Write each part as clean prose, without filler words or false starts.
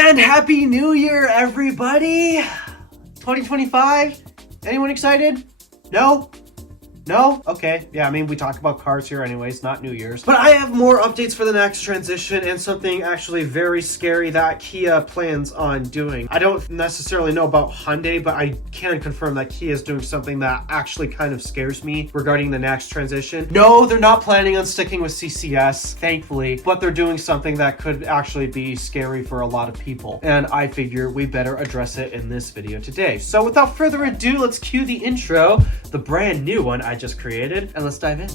And Happy New Year, everybody! 2025? Anyone excited? No? No? Okay. Yeah, I mean, we talk about cars here anyways, not New Year's. But I have more updates for the next transition and something actually very scary that Kia plans on doing. I don't necessarily know about Hyundai, but I can confirm that Kia is doing something that actually kind of scares me regarding the next transition. No, they're not planning on sticking with CCS, thankfully, but they're doing something that could actually be scary for a lot of people. And I figure we better address it in this video today. So without further ado, let's cue the intro, the brand new one I just created, and let's dive in.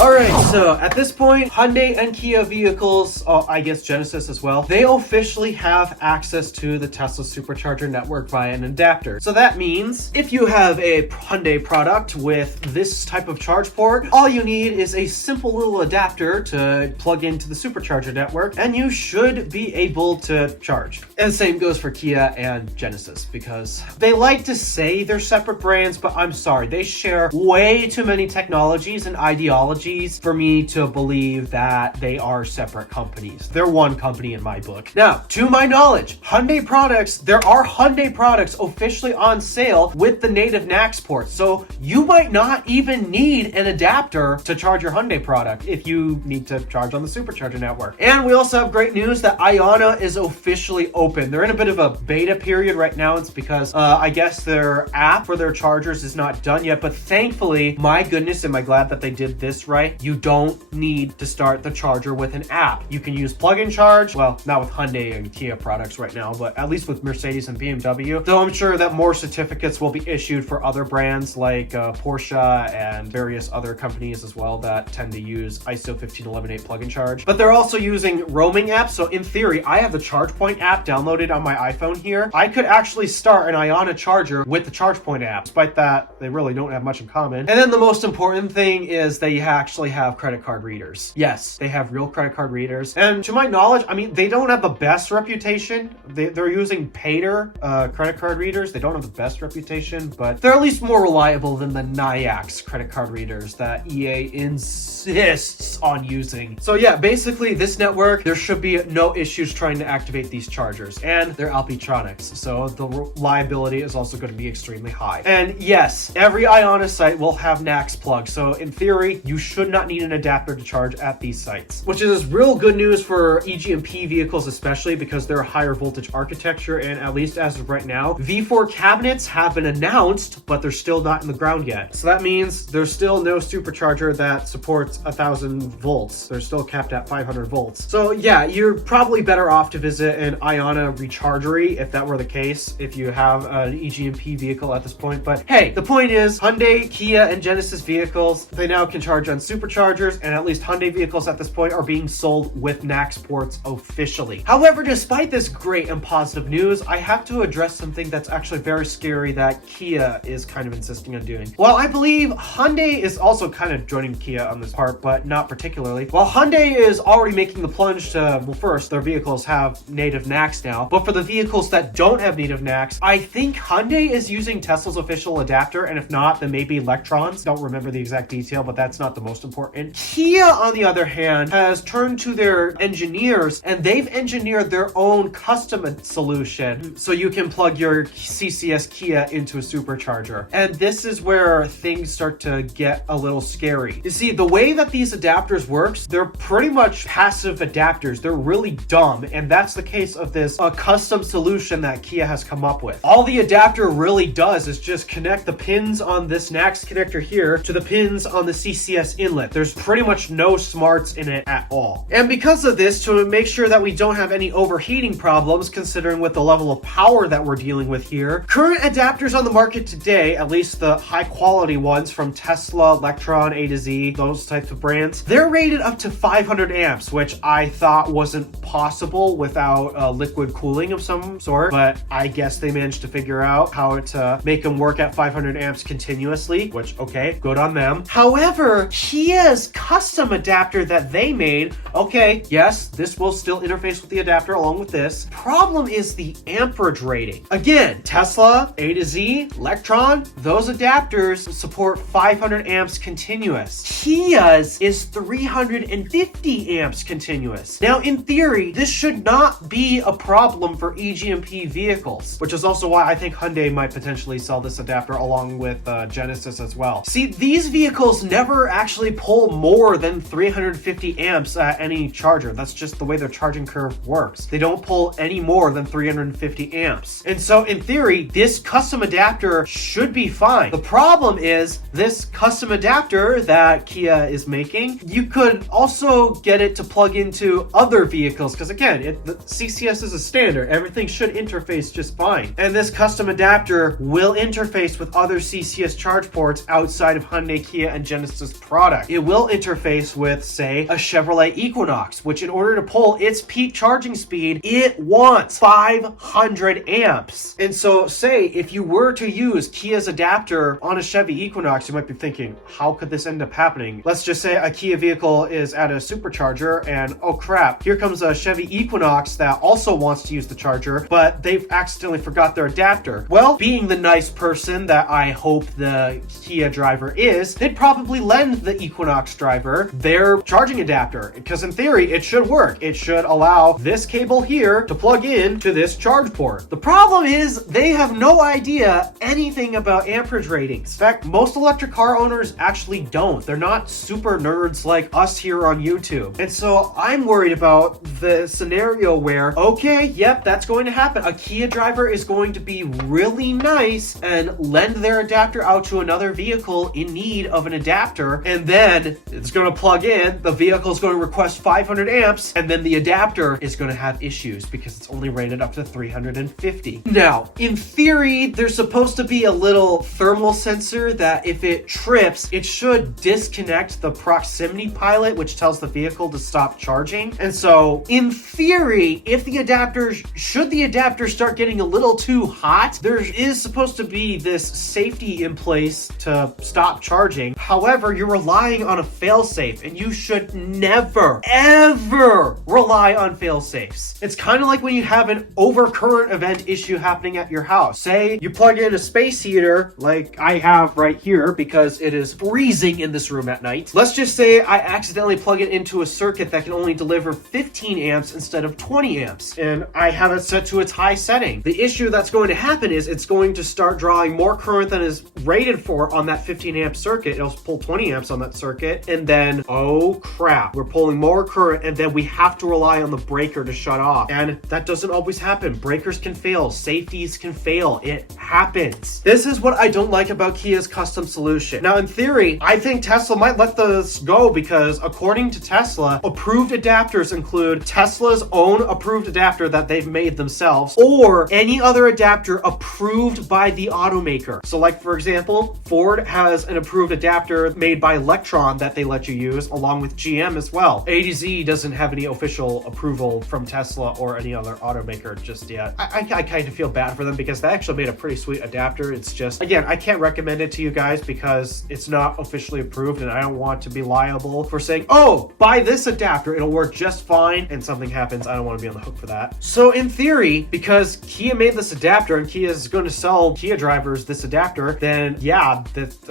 Alright, so at this point, Hyundai and Kia vehicles, I guess Genesis as well, they officially have access to the Tesla supercharger network via an adapter. So that means if you have a Hyundai product with this type of charge port, all you need is a simple little adapter to plug into the supercharger network, and you should be able to charge. And the same goes for Kia and Genesis, because they like to say they're separate brands, but I'm sorry, they share way too many technologies and ideologies for me to believe that they are separate companies. They're one company in my book. Now, to my knowledge, Hyundai products, there are Hyundai products officially on sale with the native NACS port. So you might not even need an adapter to charge your Hyundai product if you need to charge on the supercharger network. And we also have great news that Iona is officially open. They're in a bit of a beta period right now. It's because I guess their app for their chargers is not done yet, but thankfully, my goodness, am I glad that they did this right. You don't need to start the charger with an app. You can use plug-in charge. Well, not with Hyundai and Kia products right now, but at least with Mercedes and BMW. Though I'm sure that more certificates will be issued for other brands like Porsche and various other companies as well that tend to use ISO 15118 plug-in charge. But they're also using roaming apps. So in theory, I have the ChargePoint app downloaded on my iPhone here. I could actually start an Iona charger with the ChargePoint app. Despite that, they really don't have much in common. And then the most important thing is they actually have credit card readers. Yes, they have real credit card readers. And to my knowledge, I mean, they don't have the best reputation. They're using Pater credit card readers. They don't have the best reputation, but they're at least more reliable than the Nayax credit card readers that EA insists on using. So yeah, basically this network, there should be no issues trying to activate these chargers, and they're Alpitronics. So the reliability is also going to be extremely high. And yes, every Iona site will have NACS plugs. So in theory, you should not need an adapter to charge at these sites, which is real good news for EGMP vehicles, especially because they're a higher voltage architecture. And at least as of right now, V4 cabinets have been announced, but they're still not in the ground yet. So that means there's still no supercharger that supports 1000 volts. They're still capped at 500 volts. So yeah, you're probably better off to visit an Iona rechargery if that were the case, if you have an EGMP vehicle at this point. But hey, the point is Hyundai, Kia, and Genesis vehicles, they now can charge on superchargers, and at least Hyundai vehicles at this point are being sold with NACS ports officially. However, despite this great and positive news, I have to address something that's actually very scary that Kia is kind of insisting on doing. Well, I believe Hyundai is also kind of joining Kia on this part, but not particularly. While Hyundai is already making the plunge to, well, first, their vehicles have native NACS now, but for the vehicles that don't have native NACS, I think Hyundai is using Tesla's official adapter, and if not, then maybe Electrons. Don't remember the exact detail, but that's not the most important. Kia, on the other hand, has turned to their engineers, and they've engineered their own custom solution so you can plug your CCS Kia into a supercharger. And this is where things start to get a little scary. You see, the way that these adapters works, they're pretty much passive adapters. They're really dumb, and that's the case of this custom solution that Kia has come up with. All the adapter really does is just connect the pins on this NACS connector here to the pins on the CCS inlet. There's pretty much no smarts in it at all. And because of this, to make sure that we don't have any overheating problems, considering with the level of power that we're dealing with here, current adapters on the market today, at least the high quality ones from Tesla, Electron, A to Z, those types of brands, they're rated up to 500 amps, which I thought wasn't possible without liquid cooling of some sort, but I guess they managed to figure out how to make them work at 500 amps continuously, which, okay, good on them. However, Kia's custom adapter that they made, okay, yes, this will still interface with the adapter along with this. Problem is the amperage rating. Again, Tesla, A to Z, Electron, those adapters support 500 amps continuous. Kia's is 350 amps continuous. Now, in theory, this should not be a problem for EGMP vehicles, which is also why I think Hyundai might potentially sell this adapter along with Genesis as well. See, these vehicles never actually pull more than 350 amps at any charger. That's just the way their charging curve works. They don't pull any more than 350 amps. And so in theory, this custom adapter should be fine. The problem is this custom adapter that Kia is making, you could also get it to plug into other vehicles because again, the CCS is a standard. Everything should interface just fine. And this custom adapter will interface with other CCS charge ports outside of Hyundai, Kia, and Genesis product. It will interface with, say, a Chevrolet Equinox, which in order to pull its peak charging speed, it wants 500 amps. And so say if you were to use Kia's adapter on a Chevy Equinox, you might be thinking, how could this end up happening? Let's just say a Kia vehicle is at a supercharger and oh crap, here comes a Chevy Equinox that also wants to use the charger, but they've accidentally forgot their adapter. Well, being the nice person that I hope the Kia driver is, they'd probably lend the Equinox driver their charging adapter because in theory it should work. It should allow this cable here to plug in to this charge port. The problem is they have no idea anything about amperage ratings. In fact, most electric car owners actually don't. They're not super nerds like us here on YouTube. And so I'm worried about the scenario where, okay, yep, that's going to happen. A Kia driver is going to be really nice and lend their adapter out to another vehicle in need of an adapter, and then it's going to plug in, the vehicle is going to request 500 amps, and then the adapter is going to have issues because it's only rated up to 350. Now, in theory, there's supposed to be a little thermal sensor that if it trips, it should disconnect the proximity pilot, which tells the vehicle to stop charging. And so, in theory, if the adapter, should the adapter start getting a little too hot, there is supposed to be this safety in place to stop charging. However, you're relying on a failsafe, and you should never, ever rely on failsafes. It's kind of like when you have an overcurrent event issue happening at your house. Say you plug in a space heater like I have right here because it is freezing in this room at night. Let's just say I accidentally plug it into a circuit that can only deliver 15 amps instead of 20 amps, and I have it set to its high setting. The issue that's going to happen is it's going to start drawing more current than is rated for on that 15 amp circuit. It'll pull 20 amps on that circuit, and then, oh crap, we're pulling more current, and then we have to rely on the breaker to shut off. And that doesn't always happen. Breakers can fail, safeties can fail. It happens. This is what I don't like about Kia's custom solution. Now, in theory, I think Tesla might let this go because according to Tesla, approved adapters include Tesla's own approved adapter that they've made themselves, or any other adapter approved by the automaker. So like, for example, Ford has an approved adapter made by Electron that they let you use, along with GM as well. A to Z doesn't have any official approval from Tesla or any other automaker just yet. I kind of feel bad for them because they actually made a pretty sweet adapter. It's just, again, I can't recommend it to you guys because it's not officially approved, and I don't want to be liable for saying, oh, buy this adapter, it'll work just fine, and something happens. I don't want to be on the hook for that. So in theory, because Kia made this adapter and Kia is going to sell Kia drivers this adapter, then yeah,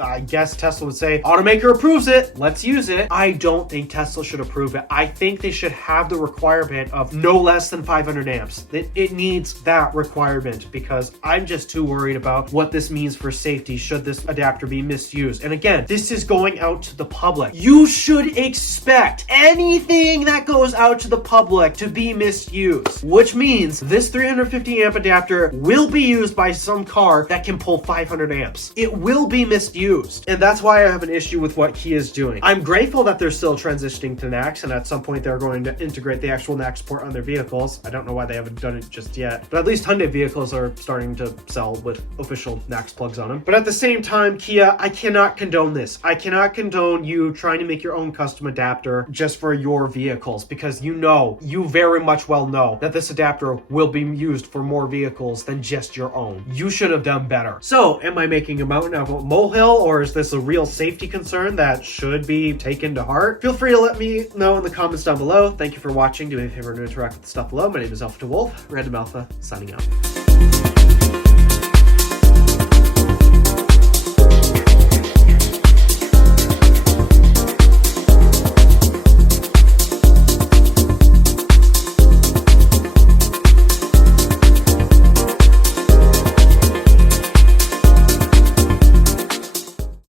I guess Tesla would say, automaker approves it, let's use it. I don't think Tesla should approve it. I think they should have the requirement of no less than 500 amps. It needs that requirement because I'm just too worried about what this means for safety should this adapter be misused. And again, this is going out to the public. You should expect anything that goes out to the public to be misused, which means this 350 amp adapter will be used by some car that can pull 500 amps. It will be misused. And that's why I have an issue with what Kia is doing. I'm grateful that they're still transitioning to NACS, and at some point they're going to integrate the actual NACS port on their vehicles. I don't know why they haven't done it just yet, but at least Hyundai vehicles are starting to sell with official NACS plugs on them. But at the same time, Kia, I cannot condone this. I cannot condone you trying to make your own custom adapter just for your vehicles, because you very much well know that this adapter will be used for more vehicles than just your own. You should have done better. So, am I making a mountain out of a molehill, or is this a real safety concern that that should be taken to heart? Feel free to let me know in the comments down below. Thank you for watching. Do me a favor and interact with the stuff below. My name is DeWolf, Random Alpha, signing out.